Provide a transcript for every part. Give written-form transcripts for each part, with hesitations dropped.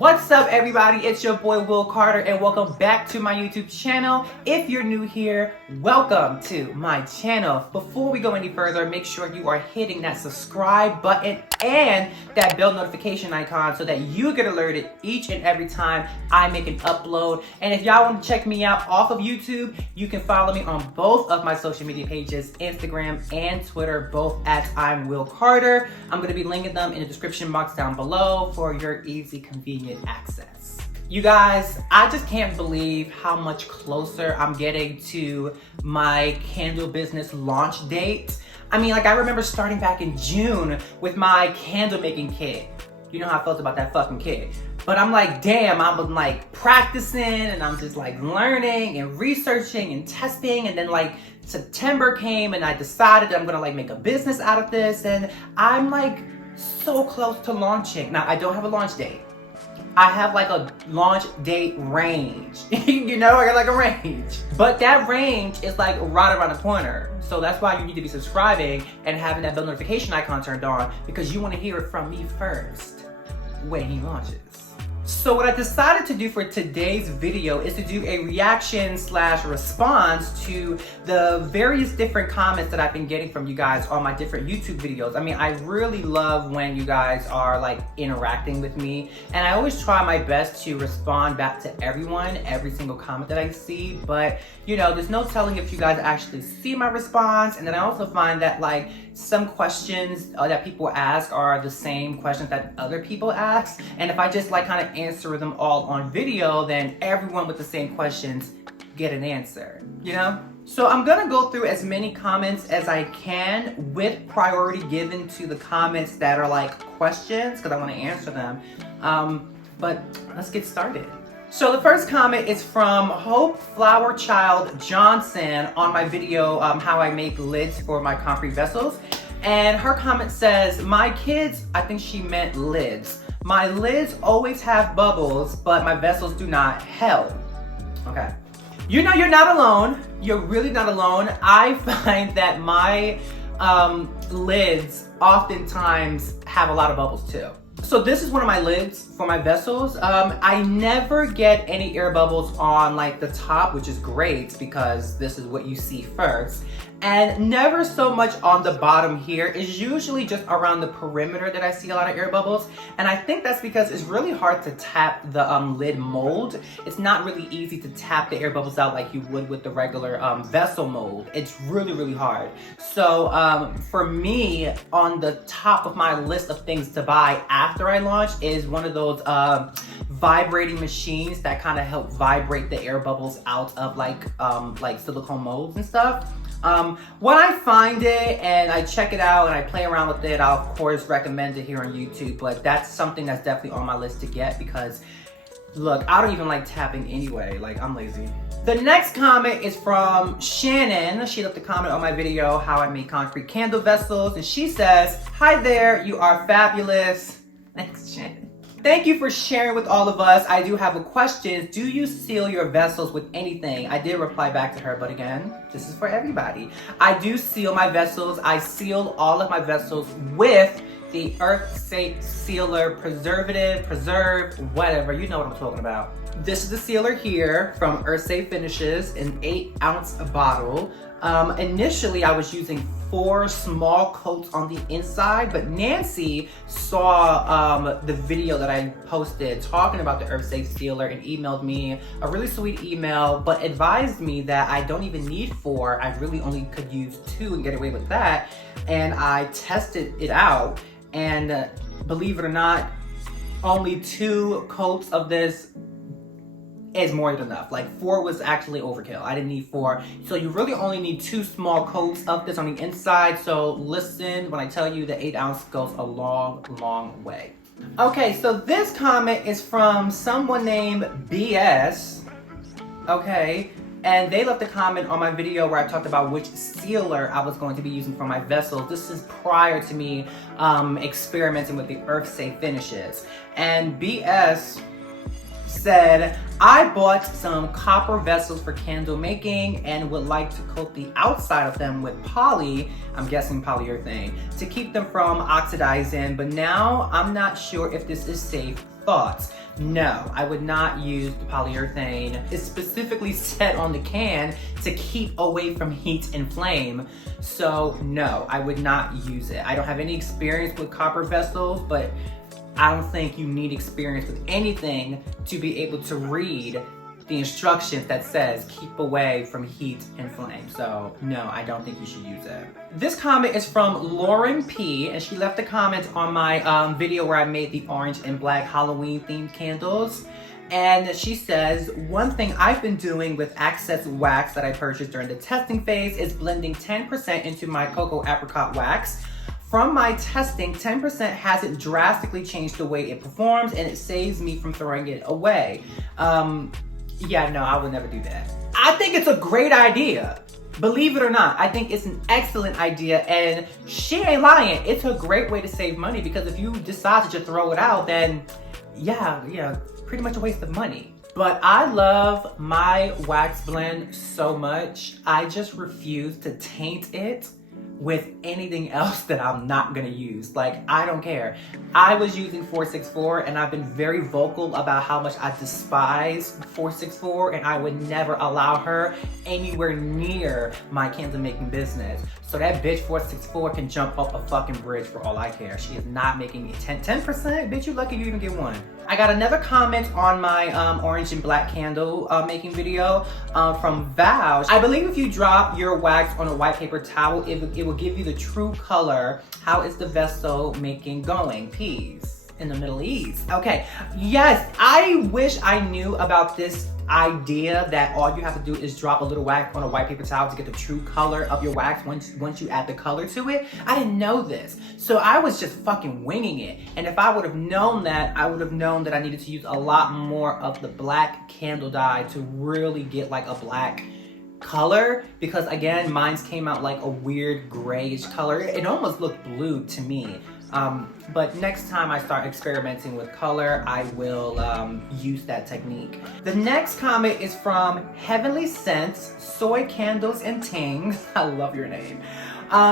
What's up, everybody? It's your boy Will Carter, and welcome back to my YouTube channel. If you're new here, welcome to my channel. Before we go any further, make sure you are hitting that subscribe button and that bell notification icon so that you get alerted each and every time I make an upload. And if y'all want to check me out off of YouTube, you can follow me on both of my social media pages, Instagram and Twitter, both at I'm Will Carter. I'm going to be linking them in the description box down below for your easy, convenient access. You guys, I just can't believe how much closer I'm getting to my candle business launch date. I mean, like, I remember starting back in June with my candle making kit. You know how I felt about that fucking kit. But I'm like, damn, I've been like practicing and I'm just like learning and researching and testing, and then like September came and I decided that I'm gonna like make a business out of this, and I'm like so close to launching. Now, I don't have a launch date. I have like a launch date range. You know, I got like a range. But that range is like right around the corner. So that's why you need to be subscribing and having that bell notification icon turned on, because you want to hear it from me first when he launches. So what I decided to do for today's video is to do a reaction / response to the various different comments that I've been getting from you guys on my different YouTube videos. I mean, I really love when you guys are like interacting with me, and I always try my best to respond back to everyone, every single comment that I see, but you know, there's no telling if you guys actually see my response. And then I also find that like some questions that people ask are the same questions that other people ask, and if I just like kind of answer them all on video, then everyone with the same questions get an answer, you know? So I'm gonna go through as many comments as I can with priority given to the comments that are like questions, because I want to answer them. But let's get started. So the first comment is from Hope Flower Child Johnson on my video, how I make lids for my concrete vessels. And her comment says, my kids, I think she meant lids. My lids always have bubbles, but my vessels do not. Hell. Okay. You know, you're not alone. You're really not alone. I find that my lids oftentimes have a lot of bubbles too. So this is one of my lids for my vessels. I never get any air bubbles on like the top, which is great because this is what you see first. And never so much on the bottom here. It's usually just around the perimeter that I see a lot of air bubbles. And I think that's because it's really hard to tap the lid mold. It's not really easy to tap the air bubbles out like you would with the regular vessel mold. It's really, really hard. So for me, on the top of my list of things to buy after I launch is one of those vibrating machines that kind of help vibrate the air bubbles out of like silicone molds and stuff. When I find it and I check it out and I play around with it, I'll of course recommend it here on YouTube, but that's something that's definitely on my list to get because look, I don't even like tapping anyway, like I'm lazy. The next comment is from Shannon. She left a comment on my video, how I make concrete candle vessels, and she says, hi there, you are fabulous. Thanks, Shannon. Thank you for sharing with all of us. I do have a question. Do you seal your vessels with anything? I did reply back to her, but again, this is for everybody. I do seal my vessels. I seal all of my vessels with the Earth Safe Sealer Preserve, whatever. You know what I'm talking about. This is the sealer here from Earth Safe Finishes, an 8-ounce bottle. Initially, I was using 4 small coats on the inside, but Nancy saw the video that I posted talking about the Earth Safe Sealer and emailed me a really sweet email, but advised me that I don't even need 4. I really only could use 2 and get away with that. And I tested it out, and believe it or not, only 2 coats of this is more than enough. Like 4 was actually overkill. I didn't need 4. So you really only need 2 small coats of this on the inside. So listen when I tell you that 8 ounce goes a long, long way. Okay, so this comment is from someone named BS. Okay, and they left a comment on my video where I talked about which sealer I was going to be using for my vessels. This is prior to me experimenting with the Earth Safe finishes. And BS said, I bought some copper vessels for candle making and would like to coat the outside of them with poly, I'm guessing polyurethane, to keep them from oxidizing, but now I'm not sure if this is safe. Thoughts? no, I would not use the polyurethane. It's specifically set on the can to keep away from heat and flame. So no, I would not use it. I don't have any experience with copper vessels, but I don't think you need experience with anything to be able to read the instructions that says keep away from heat and flame. So no, I don't think you should use it. This comment is from Lauren P, and she left a comment on my video where I made the orange and black Halloween themed candles. And she says, one thing I've been doing with Access wax that I purchased during the testing phase is blending 10% into my cocoa apricot wax. From my testing, 10% hasn't drastically changed the way it performs, and it saves me from throwing it away. Yeah, no, I would never do that. I think it's a great idea. Believe it or not, I think it's an excellent idea, and she ain't lying. It's a great way to save money, because if you decide to just throw it out, then yeah, pretty much a waste of money. But I love my wax blend so much, I just refuse to taint it with anything else that I'm not gonna use. Like, I don't care. I was using 464, and I've been very vocal about how much I despise 464, and I would never allow her anywhere near my candle making business. So that bitch 464 can jump off a fucking bridge for all I care. She is not making 10%. Bitch, you lucky you even get one. I got another comment on my orange and black candle making video from Val. I believe if you drop your wax on a white paper towel, it will give you the true color. How is the vessel making going? Peace. In the Middle East. Okay, yes, I wish I knew about this idea that all you have to do is drop a little wax on a white paper towel to get the true color of your wax once you add the color to it. I didn't know this. So I was just fucking winging it. And if I would have known that, I would have known that I needed to use a lot more of the black candle dye to really get like a black color, because again, mine's came out like a weird grayish color. It almost looked blue to me. But next time I start experimenting with color, I will use that technique. The next comment is from Heavenly Scents, Soy Candles and Tings. I love your name.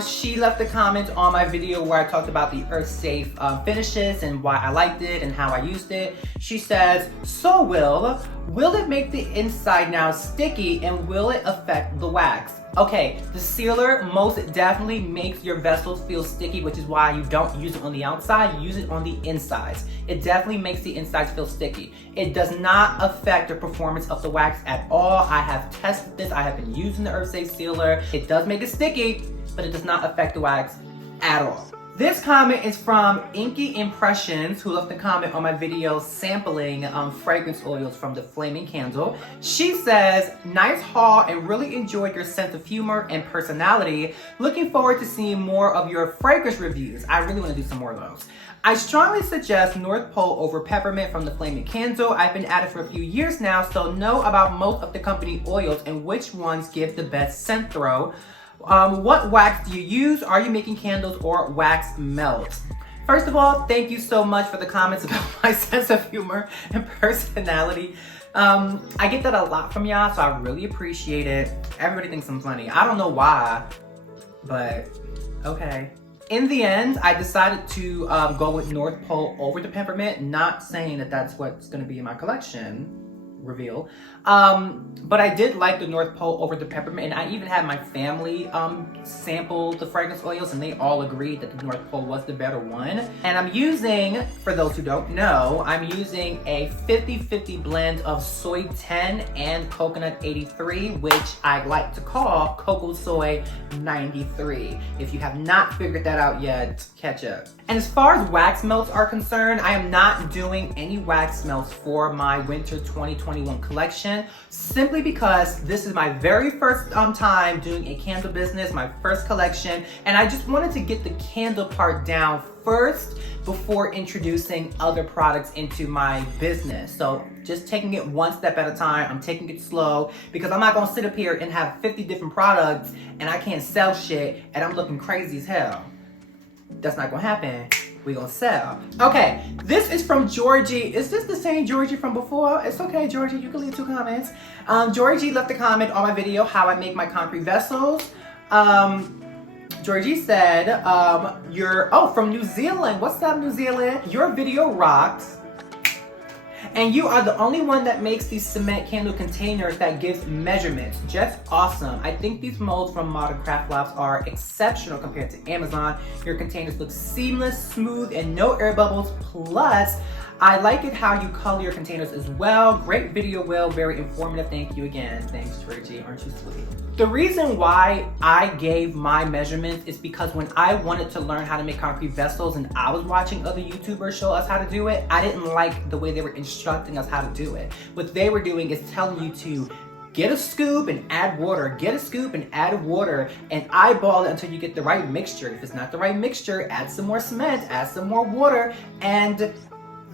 She left a comment on my video where I talked about the earth safe finishes and why I liked it and how I used it. She says, so will it make the inside now sticky, and will it affect the wax? Okay, the sealer most definitely makes your vessels feel sticky, which is why you don't use it on the outside, you use it on the insides. It definitely makes the insides feel sticky. It does not affect the performance of the wax at all. I have tested this, I have been using the Earth Safe Sealer. It does make it sticky, but it does not affect the wax at all. This comment is from Inky Impressions, who left a comment on my video sampling fragrance oils from the Flaming Candle. She says, nice haul and really enjoyed your sense of humor and personality. Looking forward to seeing more of your fragrance reviews. I really want to do some more of those. I strongly suggest North Pole over Peppermint from the Flaming Candle. I've been at it for a few years now, so know about most of the company oils and which ones give the best scent throw. What wax do you use? Are you making candles or wax melts? First of all, thank you so much for the comments about my sense of humor and personality. I get that a lot from y'all, so I really appreciate it. Everybody thinks I'm funny. I don't know why, but okay. In the end, I decided to go with North Pole over the Peppermint, not saying that that's what's gonna be in my collection reveal. But I did like the North Pole over the Peppermint, and I even had my family sample the fragrance oils, and they all agreed that the North Pole was the better one. And I'm using, for those who don't know, I'm using a 50-50 blend of Soy 10 and Coconut 83, which I like to call Cocoa Soy 93. If you have not figured that out yet, catch up. And as far as wax melts are concerned, I am not doing any wax melts for my winter 2021 collection, simply because this is my very first time doing a candle business, my first collection, and I just wanted to get the candle part down first before introducing other products into my business. So just taking it one step at a time. I'm taking it slow because I'm not gonna sit up here and have 50 different products and I can't sell shit and I'm looking crazy as hell. That's not gonna happen. We gonna sell. Okay, this is from Georgie. Is this the same Georgie from before? It's okay, Georgie, you can leave 2 comments. Georgie left a comment on my video, how I make my concrete vessels. Georgie said, from New Zealand. What's up, New Zealand? Your video rocks. And you are the only one that makes these cement candle containers that gives measurements. Just awesome. I think these molds from Modern Craft Labs are exceptional compared to Amazon. Your containers look seamless, smooth, and no air bubbles. Plus, I like it how you color your containers as well. Great video, Will. Very informative. Thank you again. Thanks, Georgie. Aren't you sweet? The reason why I gave my measurements is because when I wanted to learn how to make concrete vessels and I was watching other YouTubers show us how to do it, I didn't like the way they were instructing us how to do it. What they were doing is telling you to get a scoop and add water, get a scoop and add water, and eyeball it until you get the right mixture. If it's not the right mixture, add some more cement, add some more water, and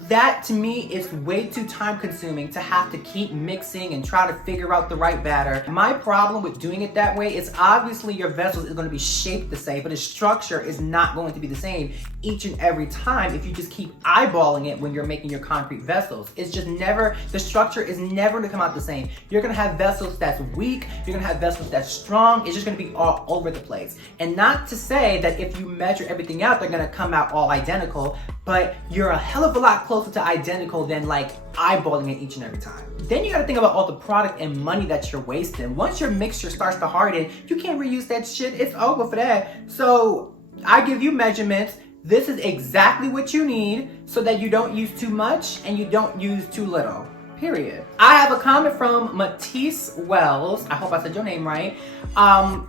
that to me is way too time consuming to have to keep mixing and try to figure out the right batter. My problem with doing it that way is obviously your vessels is going to be shaped the same, but the structure is not going to be the same each and every time if you just keep eyeballing it when you're making your concrete vessels. It's just never, the structure is never going to come out the same. You're going to have vessels that's weak, you're going to have vessels that's strong, it's just going to be all over the place. And not to say that if you measure everything out, they're going to come out all identical, but you're a hell of a lot closer to identical than like eyeballing it each and every time. Then you gotta think about all the product and money that you're wasting. Once your mixture starts to harden, you can't reuse that shit. It's over for that. So I give you measurements. This is exactly what you need so that you don't use too much and you don't use too little. Period. I have a comment from Matisse Wells. I hope I said your name right.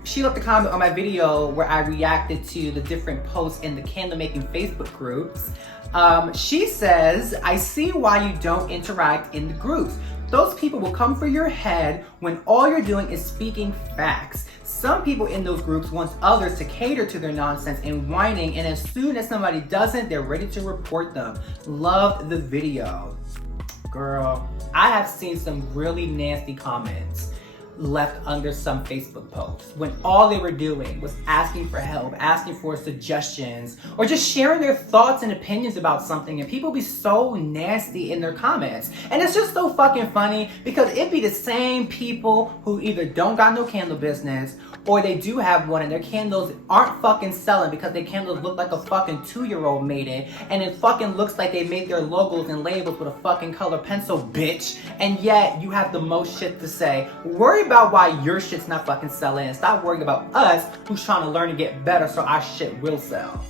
She left a comment on my video where I reacted to the different posts in the candle making Facebook groups. She says, I see why you don't interact in the groups. Those people will come for your head when all you're doing is speaking facts. Some people in those groups want others to cater to their nonsense and whining, and as soon as somebody doesn't, they're ready to report them. Loved the video. Girl, I have seen some really nasty comments left under some Facebook posts when all they were doing was asking for help, asking for suggestions, or just sharing their thoughts and opinions about something, and people be so nasty in their comments. And it's just so fucking funny because it be the same people who either don't got no candle business or they do have one and their candles aren't fucking selling because their candles look like a fucking 2-year-old made it, and it fucking looks like they made their logos and labels with a fucking color pencil, bitch. And yet you have the most shit to say. Worry about why your shit's not fucking selling and stop worrying about us who's trying to learn and get better so our shit will sell.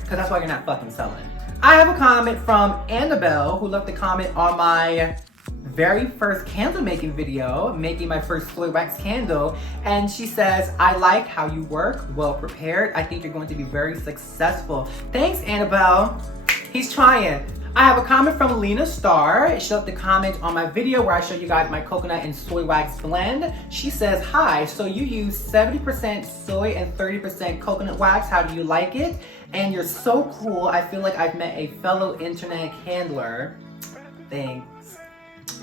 Cause that's why you're not fucking selling. I have a comment from Annabelle who left a comment on my very first candle making video, making my first soy wax candle, and she says, I like how you work, well prepared. I think you're going to be very successful. Thanks, Annabelle. He's trying. I have a comment from Lena Starr. She left a comment on my video where I show you guys my coconut and soy wax blend. She says, hi, so you use 70% soy and 30% coconut wax. How do you like it? And you're so cool. I feel like I've met a fellow internet handler. Thanks.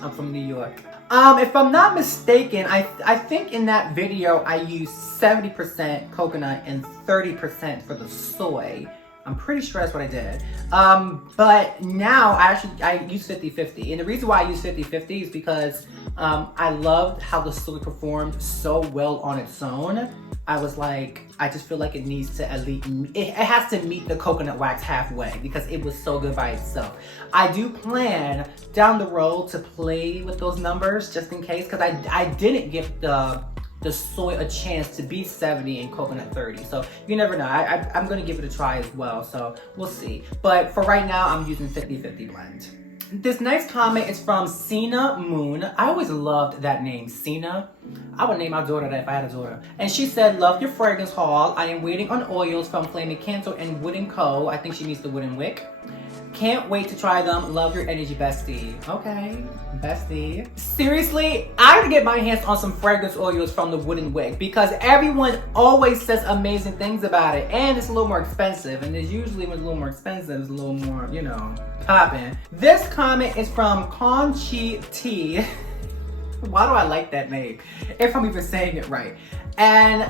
I'm from New York. If I'm not mistaken, I think in that video I used 70% coconut and 30% for the soy. I'm pretty sure that's what I did. But now I use 50-50. And the reason why I use 50-50 is because I loved how the soy performed so well on its own. I was like, I just feel like it needs to at least, it has to meet the coconut wax halfway because it was so good by itself. I do plan down the road to play with those numbers just in case, because I didn't give the soy a chance to be 70 and coconut 30. So you never know. I'm gonna give it a try as well. So we'll see. But for right now, I'm using 50-50 blend. This next comment is from Sina Moon. I always loved that name, Sina. I would name my daughter that if I had a daughter. And she said, love your fragrance haul. I am waiting on oils from Flaming Candle and Wood & Co. I think she means the Wooden Wick. Can't wait to try them. Love your energy, bestie. Okay, bestie. Seriously, I gotta get my hands on some fragrance oils from the Wooden Wick because everyone always says amazing things about it, and it's a little more expensive. And there's usually when it's a little more expensive, it's a little more, you know, popping. This comment is from Conchi T. Why do I like that name? If I'm even saying it right. And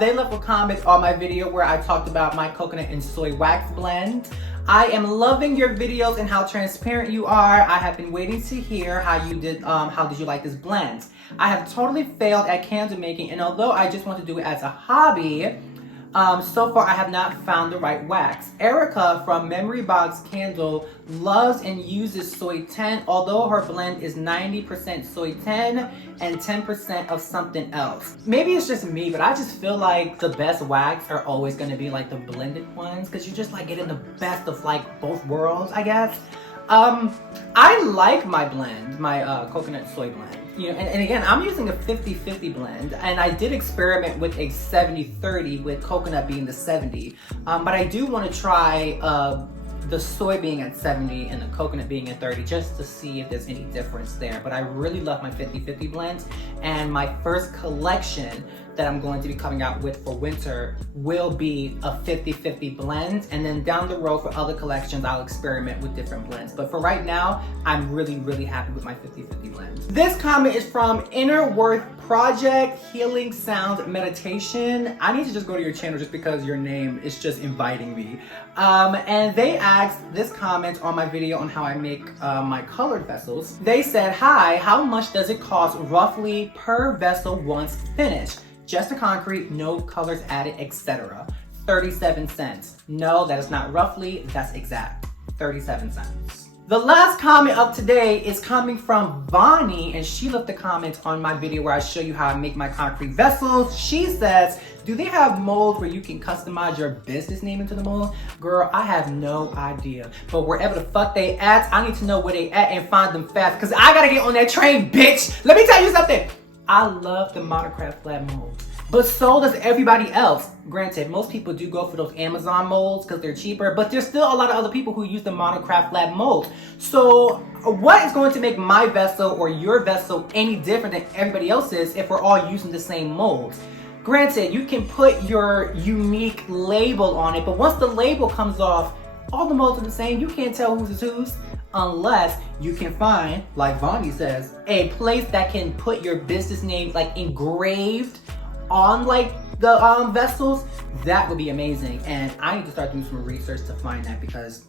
they left a comment on my video where I talked about my coconut and soy wax blend. I am loving your videos and how transparent you are. I have been waiting to hear how did you like this blend? I have totally failed at candle making, and although I just want to do it as a hobby, So far, I have not found the right wax. Erica from Memory Box Candle loves and uses soy 10, although her blend is 90% soy 10 and 10% of something else. Maybe it's just me, but I just feel like the best wax are always going to be like the blended ones, because you just like getting the best of like both worlds, I guess. I like my blend, my coconut soy blend. You know, and again, I'm using a 50-50 blend, and I did experiment with a 70-30 with coconut being the 70. But I do want to try the soy being at 70 and the coconut being at 30 just to see if there's any difference there. But I really love my 50-50 blends, and my first collection that I'm going to be coming out with for winter will be a 50-50 blend, and then down the road for other collections I'll experiment with different blends. But for right now, I'm really happy with my 50-50 blend. This comment is from Inner Worth Project Healing Sound Meditation. I need to just go to your channel just because your name is just inviting me. And they asked this comment on my video on how I make my colored vessels. They said, "Hi, how much does it cost roughly per vessel once finished? Just a concrete, no colors added, etc. 37 cents. No, that is not roughly, that's exact. 37 cents. The last comment of today is coming from Bonnie, and she left a comment on my video where I show you how I make my concrete vessels. She says, "Do they have molds where you can customize your business name into the mold?" Girl, I have no idea. But wherever the fuck they at, I need to know where they at and find them fast, because I gotta get on that train, bitch. Let me tell you something. I love the monocraft flat molds, but so does everybody else. Granted, most people do go for those Amazon molds because they're cheaper, but there's still a lot of other people who use the monocraft flat molds. So what is going to make my vessel or your vessel any different than everybody else's if we're all using the same molds? Granted, you can put your unique label on it, but once the label comes off, all the molds are the same. You can't tell whose is whose. Unless you can find, like Bonnie says, a place that can put your business name like engraved on like the vessels. That would be amazing. And I need to start doing some research to find that, because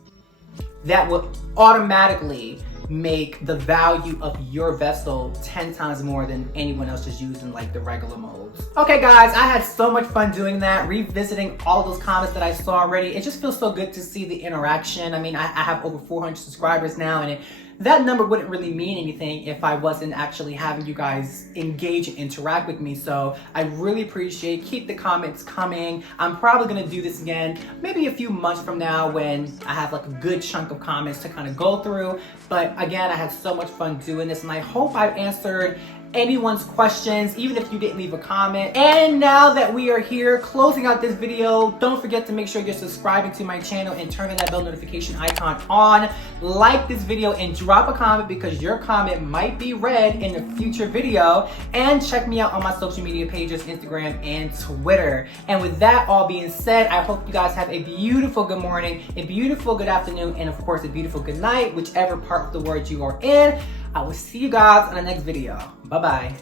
that would automatically make the value of your vessel 10 times more than anyone else just using like the regular molds. Okay guys, I had so much fun doing that, revisiting all those comments that I saw already. It just feels so good to see the interaction. I mean, I have over 400 subscribers now, and that number wouldn't really mean anything if I wasn't actually having you guys engage and interact with me. So I really appreciate, keep the comments coming. I'm probably gonna do this again, maybe a few months from now when I have like a good chunk of comments to kind of go through. But again, I had so much fun doing this, and I hope I've answered anyone's questions, even if you didn't leave a comment. And now that we are here closing out this video, don't forget to make sure you're subscribing to my channel and turning that bell notification icon on. Like this video and drop a comment, because your comment might be read in a future video. And check me out on my social media pages, Instagram and Twitter. And with that all being said, I hope you guys have a beautiful good morning, a beautiful good afternoon, and of course a beautiful good night, whichever part of the world you are in. I will see you guys in the next video. Bye-bye.